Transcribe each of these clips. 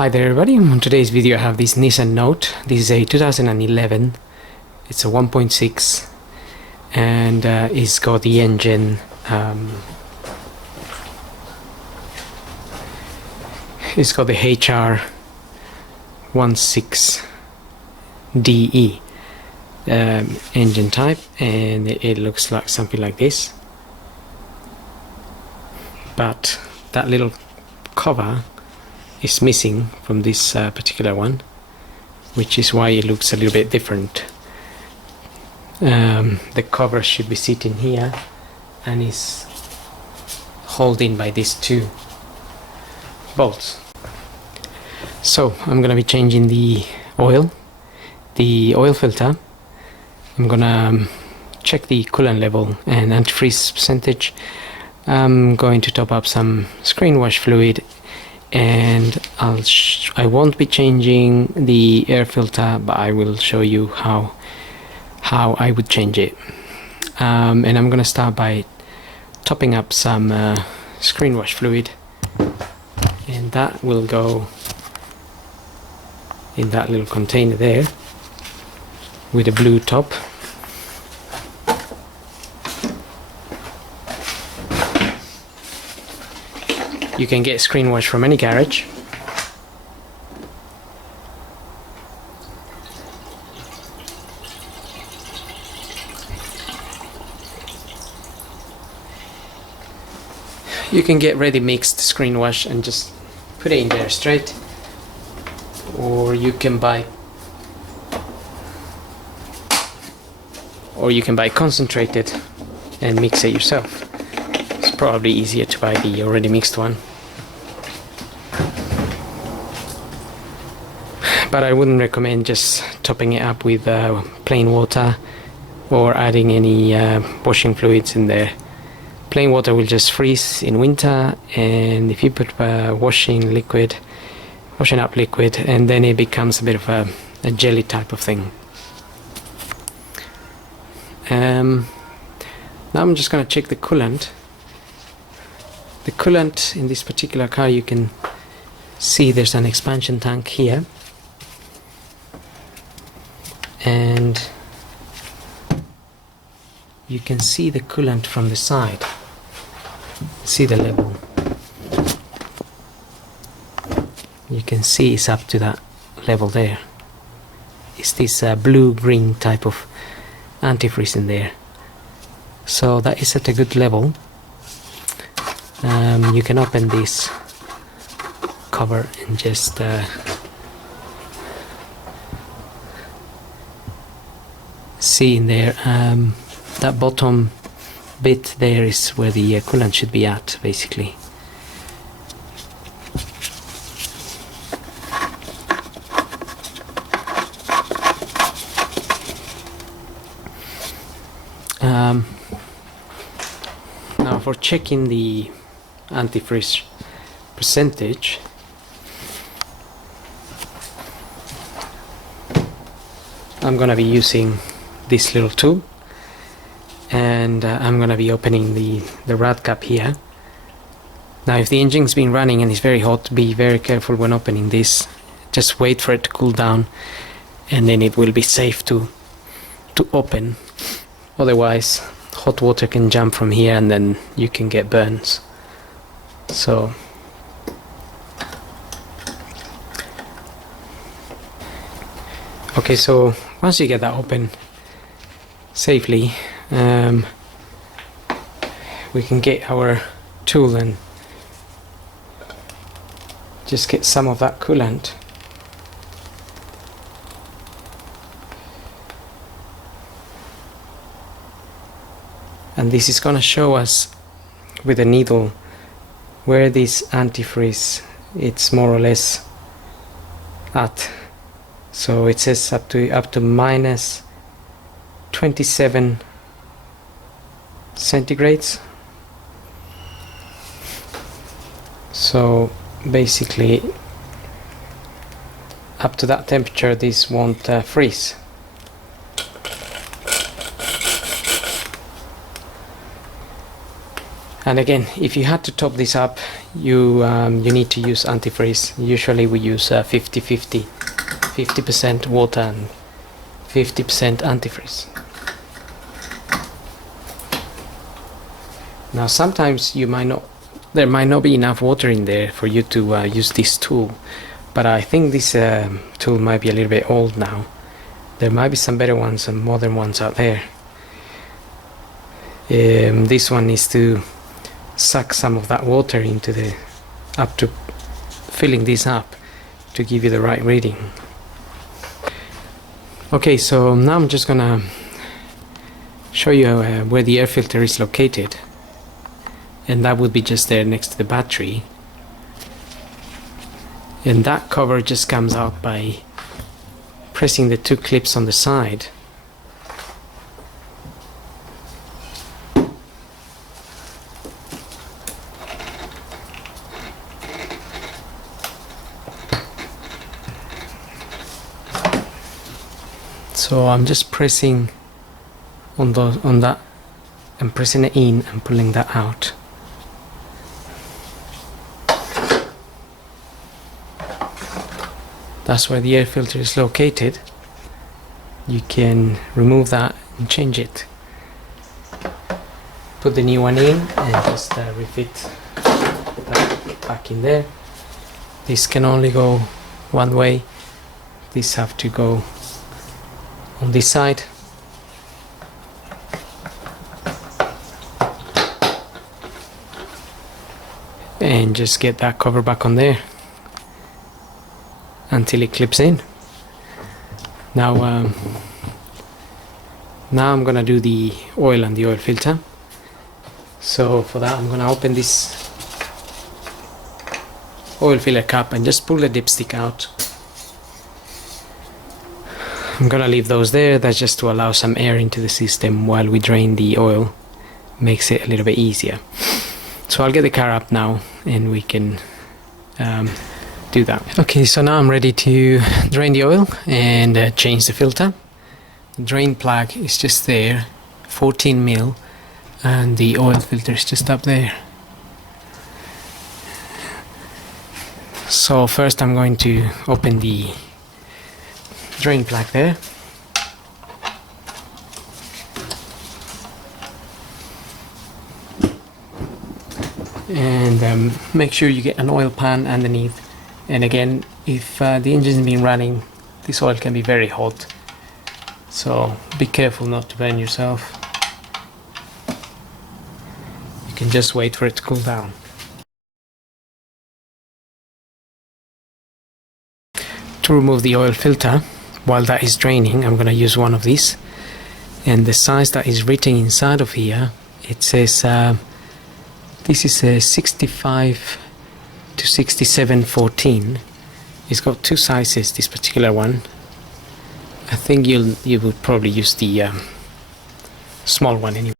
Hi there everybody, in today's video I have this Nissan Note. This is a 2011, it's a 1.6 and it's got the engine it's got the HR16DE engine type, and it looks like something like this, but that little cover is missing from this particular one, which is why it looks a little bit different. The cover should be sitting here and is holding by these two bolts. So I'm gonna be changing the oil filter. I'm gonna check the coolant level and antifreeze percentage. I'm going to top up some screenwash fluid, and I won't be changing the air filter, but I will show you how I would change it. And I'm gonna start by topping up some screenwash fluid, and that will go in that little container there with a blue top. You can get screenwash from any garage. You can get ready mixed screenwash and just put it in there straight, or you can buy concentrated and mix it yourself. It's probably easier to buy the already mixed one, but I wouldn't recommend just topping it up with plain water or adding any washing fluids in there. Plain water will just freeze in winter, and if you put washing up liquid, and then it becomes a bit of a jelly type of thing. Now I'm just going to check the coolant. The coolant in this particular car, you can see there's an expansion tank here, and you can see the coolant from the side. See the level. You can see it's up to that level there. It's this blue-green type of antifreeze in there, so that is at a good level. You can open this cover and just see in there. That bottom bit there is where the coolant should be at, basically. Now for checking the antifreeze percentage, I'm gonna be using this little tool, and I'm gonna be opening the rad cap here. Now if the engine's been running and it's very hot, be very careful when opening this. Just wait for it to cool down, and then it will be safe to open. Otherwise hot water can jump from here and then you can get burns. So okay, so once you get that open safely, we can get our tool and just get some of that coolant. And this is going to show us with a needle where this antifreeze it's more or less at. So it says up to minus 27 centigrades. So basically up to that temperature this won't freeze. And again, if you had to top this up, you need to use antifreeze. Usually we use 50-50, 50% water and 50% antifreeze. Now sometimes there might not be enough water in there for you to use this tool, but I think this tool might be a little bit old now. There might be some better ones and modern ones out there. This one needs to suck some of that water into up to filling this up to give you the right reading. Okay, so now I'm just gonna show you where the air filter is located, and that would be just there next to the battery, and that cover just comes out by pressing the two clips on the side. So I'm just pressing on that and pressing it in and pulling that out. That's where the air filter is located. You can remove that and change it. Put the new one in and just refit that back in there. This can only go one way. These have to go on this side. And just get that cover back on there until it clips in. Now I'm gonna do the oil and the oil filter. So for that I'm gonna open this oil filler cap and just pull the dipstick out. I'm gonna leave those there. That's just to allow some air into the system while we drain the oil. Makes it a little bit easier. So I'll get the car up now and we can do that. Okay, so now I'm ready to drain the oil and change the filter. The drain plug is just there, 14 mil, and the oil filter is just up there. So first I'm going to open the drain plug there. And make sure you get an oil pan underneath. And again, if the engine's been running, this oil can be very hot, so be careful not to burn yourself. You can just wait for it to cool down. To remove the oil filter, while that is draining, I'm going to use one of these, and the size that is written inside of here, it says this is a 65 to 6714. It's got two sizes, this particular one. I think you would probably use the small one anyway.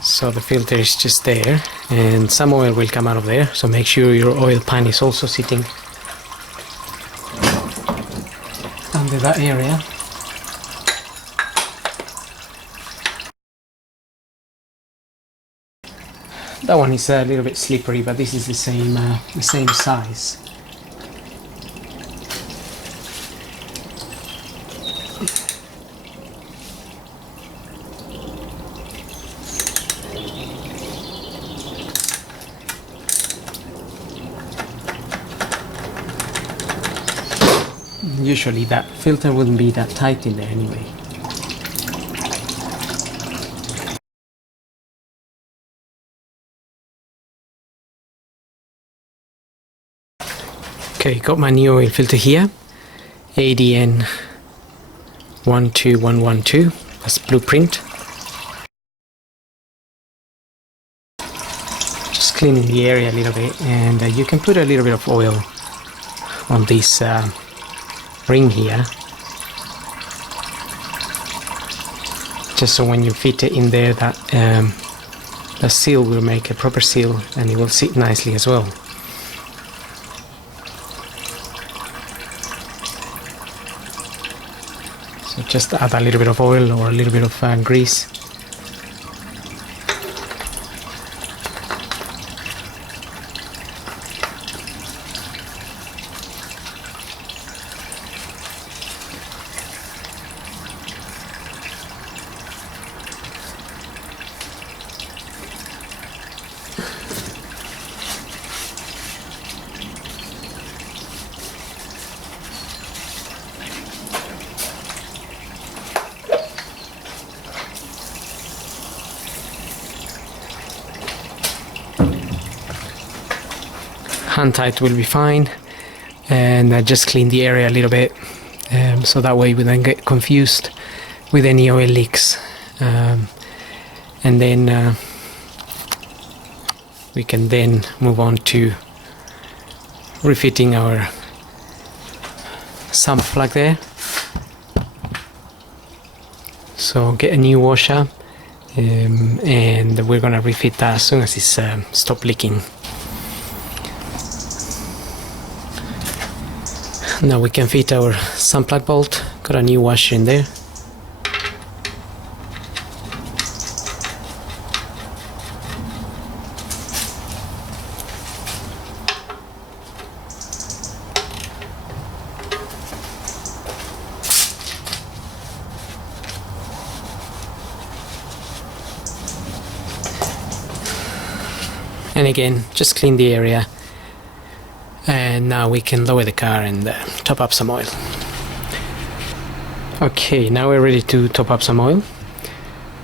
So the filter is just there, and some oil will come out of there, so make sure your oil pan is also sitting under that area. That one is a little bit slippery, but this is the same size. Usually that filter wouldn't be that tight in there anyway. Okay, got my new oil filter here, ADN 12112, that's blueprint. Just cleaning the area a little bit, and you can put a little bit of oil on this ring here, just so when you fit it in there that the seal will make a proper seal and it will sit nicely as well. So just add a little bit of oil or a little bit of grease hand tight will be fine, and just clean the area a little bit, so that way we don't get confused with any oil leaks, and then we can then move on to refitting our sump plug there. So get a new washer, and we're gonna refit that as soon as it's stopped leaking. Now we can fit our sump plug bolt. Got a new washer in there. And again, just clean the area, and now we can lower the car and top up some oil. Okay, now we're ready to top up some oil.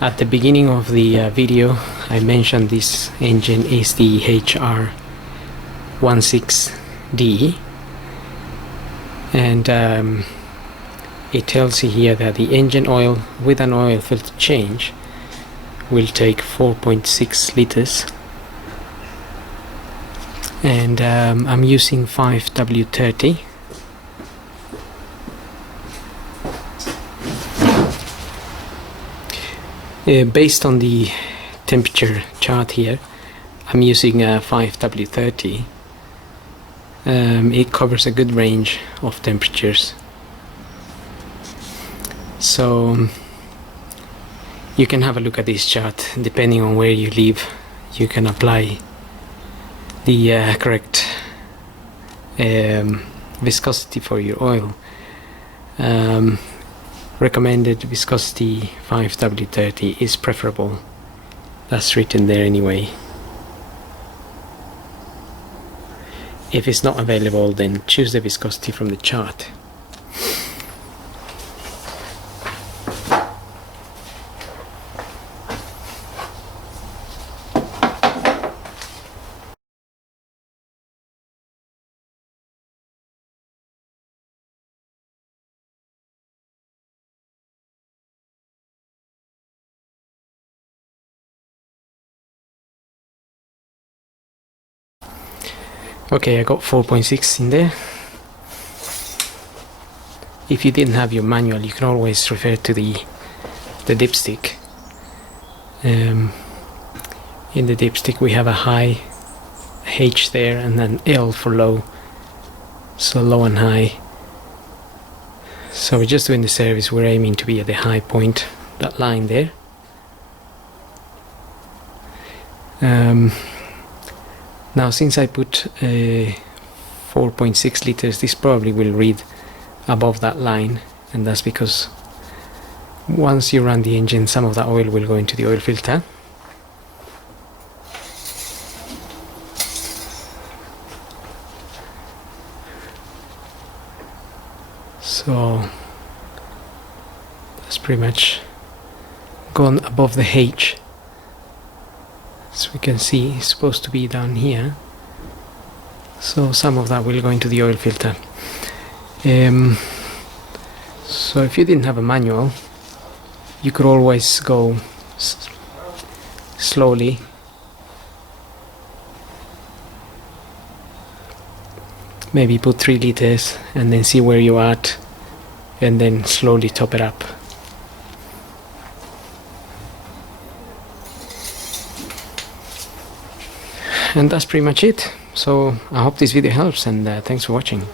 At the beginning of the video I mentioned this engine is the HR16D, and it tells you here that the engine oil with an oil filter change will take 4.6 liters. And I'm using 5W30. Based on the temperature chart here, I'm using 5W30. It covers a good range of temperatures, so you can have a look at this chart. Depending on where you live, you can apply the correct viscosity for your oil. Recommended viscosity 5W30 is preferable. That's written there anyway. If it's not available, then choose the viscosity from the chart. Okay, I got 4.6 in there. If you didn't have your manual, you can always refer to the dipstick. In the dipstick we have a high H there and then L for low, so low and high. So we're just doing the service, we're aiming to be at the high point, that line there. Now since I put 4.6 liters, this probably will read above that line, and that's because once you run the engine, some of that oil will go into the oil filter. So that's pretty much gone above the H. So we can see it's supposed to be down here, so some of that will go into the oil filter. So if you didn't have a manual, you could always go slowly, maybe put 3 liters and then see where you're at, and then slowly top it up. And that's pretty much it. So I hope this video helps, and thanks for watching.